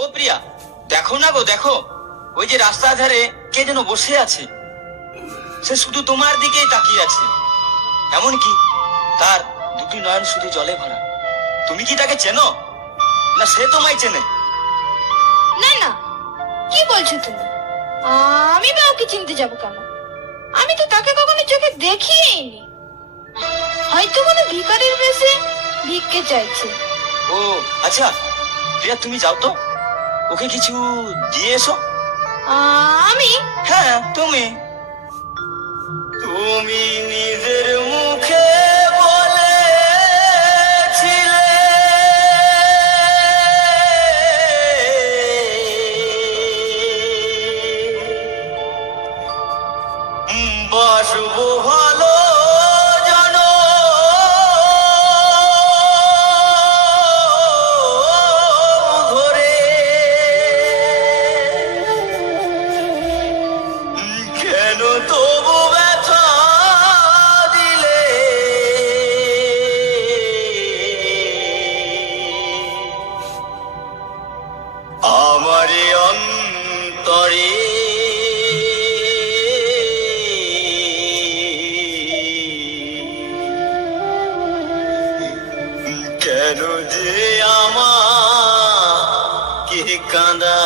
ও প্রিয়া, দেখো না গো, দেখো ওই যে রাস্তার ধারে কে যেন বসে আছে। সে শুধু তোমার দিকেই তাকিয়ে আছে, এমনকি তার দুটি নয়ন শুধু জলে ভরা। তুমি কি তাকে চেনো, না সে তোমায় চেনে? না না, কি বলছো তুমি? আমি বা ওকে চিনতে যাবো কেন? আমি তো তাকে কখনো চোখে দেখিইনি। হয়তো কোনো ভিখারির বেশে ভিক্ষে চাইছে। ও আচ্ছা প্রিয়া, তুমি যাও তো, ওকে কিছু দিয়ে এসো। আমি? হ্যাঁ তুমি। তুমি নিজের মুখে বলেছিলে বাসবো ভালো জানো ধরে, কেন তবু ব্যথা দিলে? আমারে অন্তরে কেন যে আমাকে কাঁদা